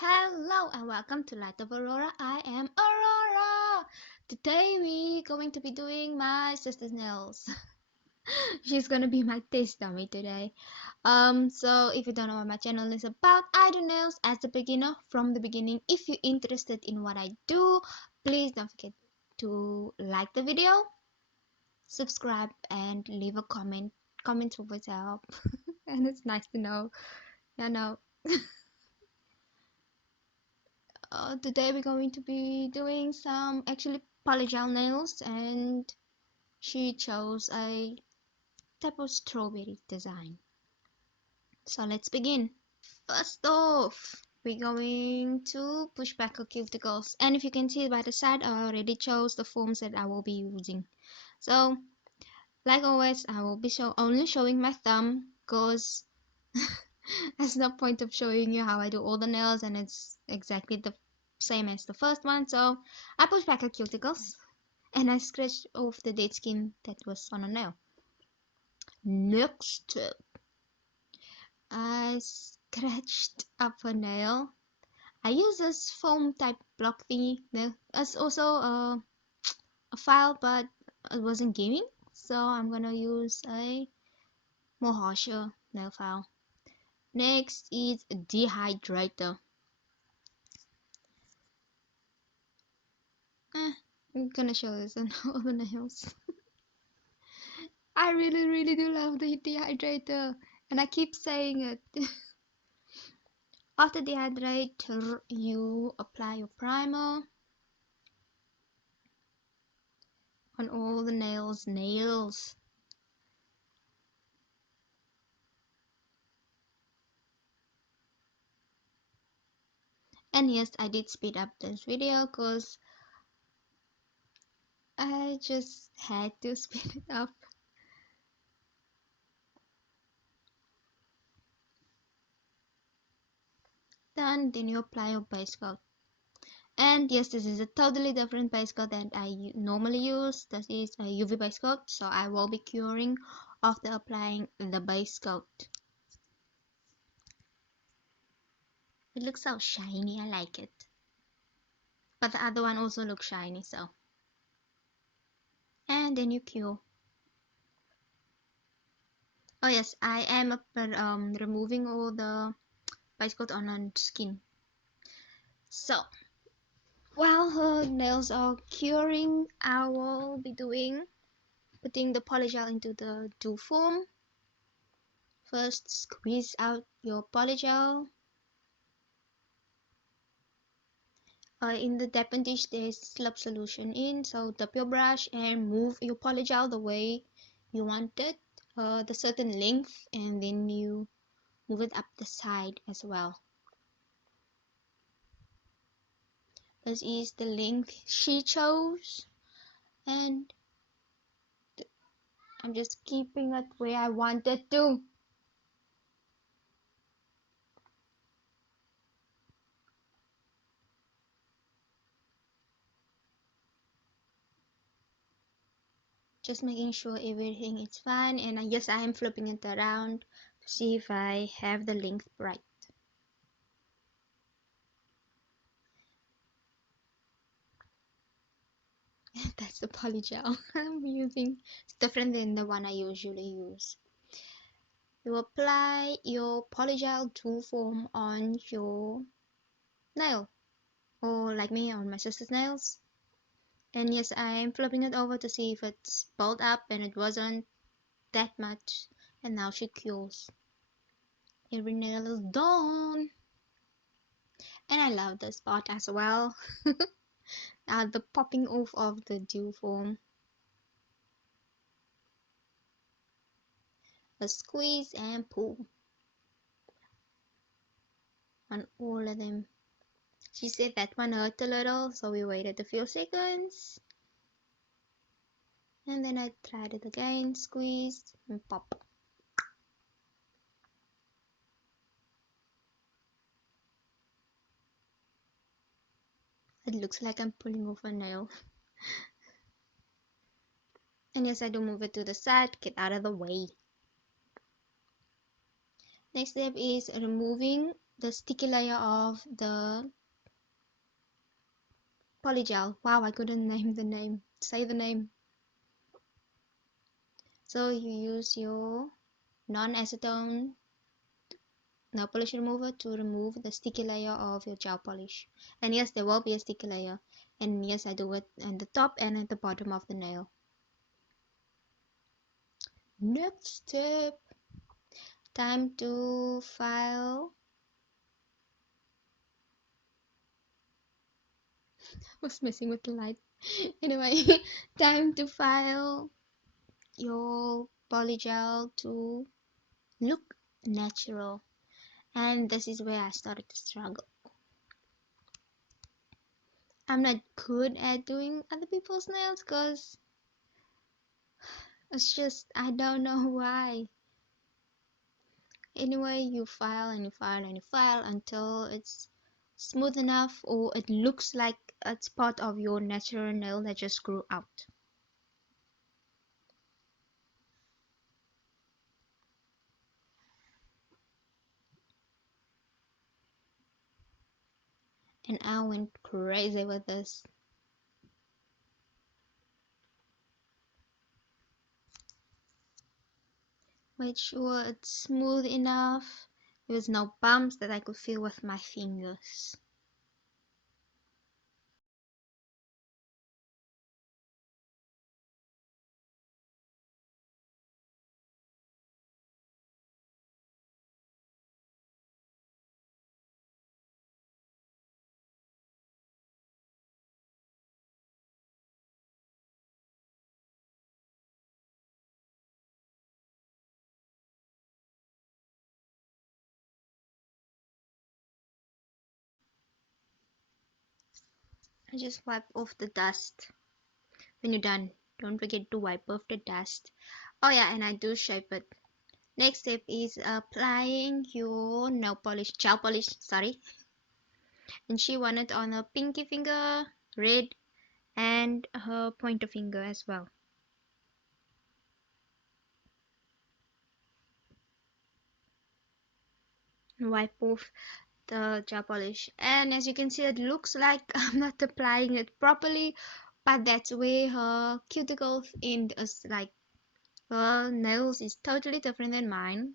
Hello and welcome to Light of Aurora. I am Aurora. Today we going to be doing my sister's nails. She's gonna be my test dummy today. So if you don't know what my channel is about, I do nails as a beginner from the beginning. If you're interested in what I do, please don't forget to like the video, subscribe, and leave a comment. Comments always help, and it's nice to know. You know. Today we're going to be doing some actually polygel nails, and she chose a type of strawberry design. So let's begin. First off, we're going to push back her cuticles, and if you can see by the side, I already chose the forms that I will be using. So like always, I will be only showing my thumb because there's no point of showing you how I do all the nails and it's exactly the same as the first one. So I push back her cuticles and I scratched off the dead skin that was on a nail. Next, I scratched up a nail. I use this foam type block thingy. It's also a file, but it wasn't gaming, so I'm gonna use a more harsher nail file. Next is a dehydrator. I'm gonna show this on all the nails. I really do love the dehydrator, and I keep saying it. After dehydrator, you apply your primer on all the nails. And yes, I did speed up this video because I just had to speed it up. Done, then you apply your base coat. And yes, this is a totally different base coat than I normally use. This is a UV base coat, so I will be curing after applying the base coat. It looks so shiny, I like it. But the other one also looks shiny, so. And then you cure. Oh yes, I am removing all the base coat on her skin. So, while her nails are curing, I will be putting the polygel into the dough form. First, squeeze out your polygel. In the dappen dish, there's slurp solution in, so dip your brush and move your polygel the way you want it, the certain length, and then you move it up the side as well. This is the length she chose, and I'm just keeping it where I want it to. Just making sure everything is fine, and yes, I am flipping it around to see if I have the length right. That's the polygel I'm using. It's different than the one I usually use. You apply your polygel tool form on your nail, or like me on my sister's nails. And yes, I'm flipping it over to see if it's built up, and it wasn't that much. And now she cures. Every nail is done. And I love this part as well. The popping off of the dew form. A squeeze and pull on all of them. She said that one hurt a little, so we waited a few seconds. And then I tried it again, squeezed and pop. It looks like I'm pulling off a nail. And yes, I do move it to the side, get out of the way. Next step is removing the sticky layer of the polygel. Wow, I couldn't name the name. Say the name. So you use your non-acetone nail polish remover to remove the sticky layer of your gel polish. And yes, there will be a sticky layer. And yes, I do it on the top and at the bottom of the nail. Next step, time to file. I was messing with the light. Anyway, time to file your polygel to look natural. And this is where I started to struggle. I'm not good at doing other people's nails because it's just I don't know why. Anyway, you file and you file and you file until it's smooth enough or it looks like it's part of your natural nail that just grew out. And I went crazy with this. Made sure it's smooth enough. There was no bumps that I could feel with my fingers. I just wipe off the dust. When you're done, don't forget to wipe off the dust. Oh yeah, and I do shape it. Next step is applying your nail polish, gel polish, sorry. And she wanted on her pinky finger, red, and her pointer finger as well. Wipe off the gel polish, and as you can see, it looks like I'm not applying it properly, but that's where her cuticles end. Is like her nails is totally different than mine,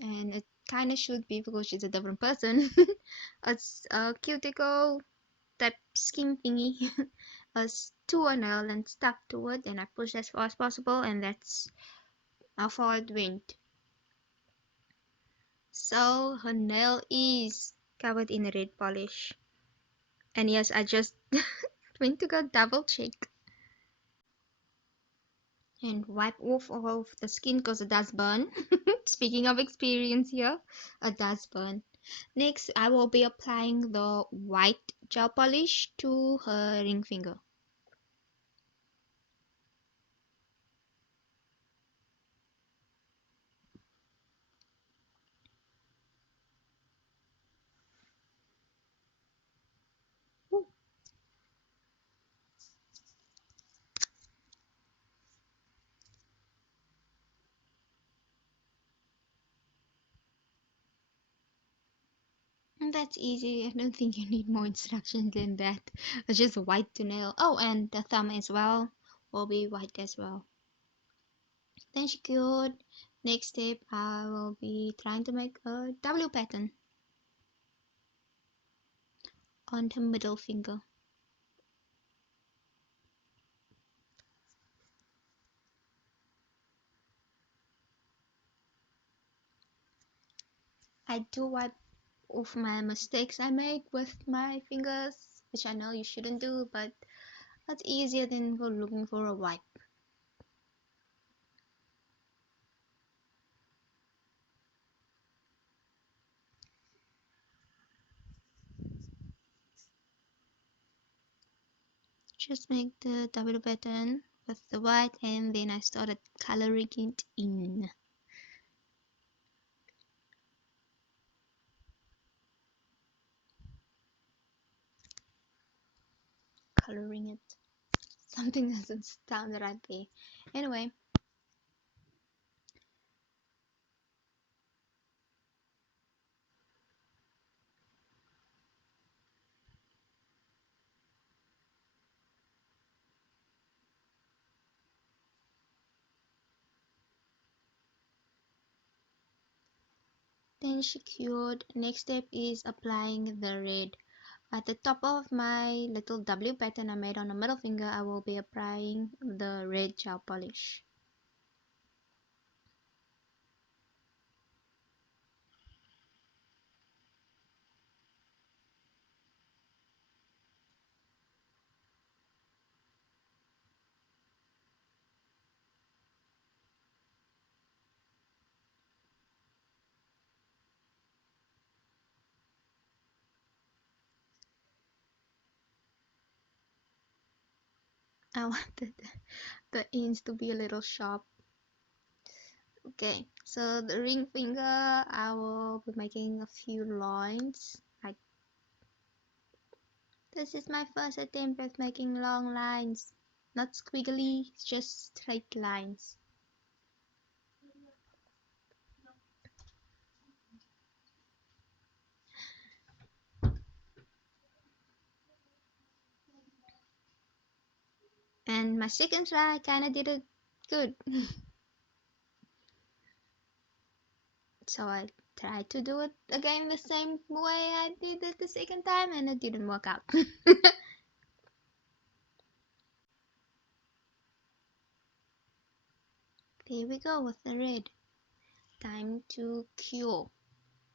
and it kind of should be because she's a different person. It's a cuticle type skin thingy to a nail and stuck to it, and I pushed as far as possible, and that's how far it went. So her nail is covered in red polish, and yes, I just went to go double check and wipe off all of the skin because it does burn. Speaking of experience here, it does burn. Next, I will be applying the white gel polish to her ring finger. And that's easy. I don't think you need more instructions than that. It's just white to nail. Oh, and the thumb as well will be white as well. Then she cured. Next step, I will be trying to make a W pattern on her middle finger. I do wipe off my mistakes I make with my fingers, which I know you shouldn't do, but that's easier than go looking for a wipe. Just make the W pattern with the white, and then I started coloring it in. Coloring it. Something doesn't sound right there. Anyway, Then she cured. Next step is applying the red. At the top of my little W pattern I made on the middle finger, I will be applying the red gel polish. I wanted the ends to be a little sharp. Okay, so the ring finger, I will be making a few lines. Like this is my first attempt at making long lines, not squiggly, it's just straight lines. And my second try, I kinda did it good. So I tried to do it again the same way I did it the second time, and it didn't work out. There we go with the red. Time to cure.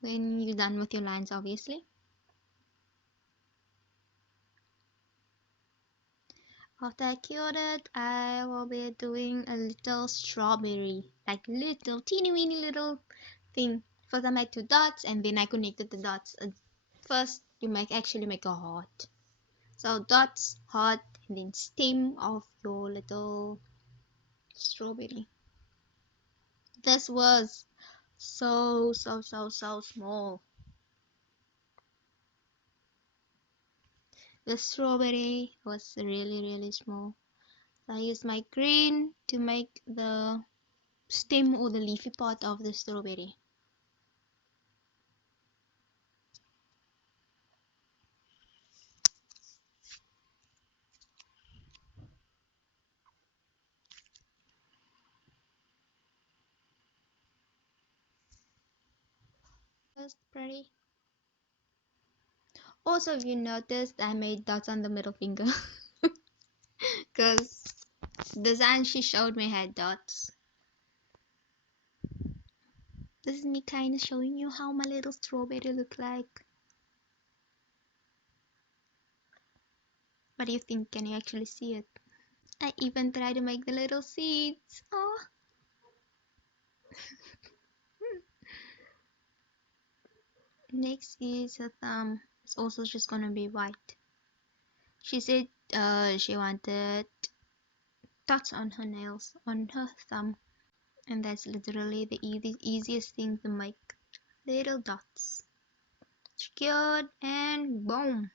When you're done with your lines, obviously. After I cured it, I will be doing a little strawberry, like little teeny weeny little thing. First I made two dots and then I connected the dots. First you actually make a heart. So dots, heart, and then stem of your little strawberry. This was so small. The strawberry was really small. So I used my green to make the stem or the leafy part of the strawberry. That's pretty. Also, if you noticed, I made dots on the middle finger because the design she showed me had dots. This is me kind of showing you how my little strawberry look like. What do you think? Can you actually see it? I even tried to make the little seeds. Oh. Next is her thumb. It's also just gonna be white. She said she wanted dots on her nails, on her thumb. And that's literally the easiest thing to make. Little dots. Secured and boom.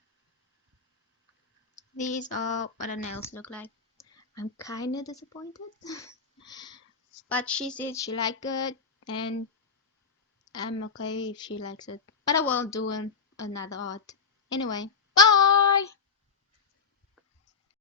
These are what her nails look like. I'm kinda disappointed. But she said she liked it and I'm okay if she likes it. But I will do another art. Anyway,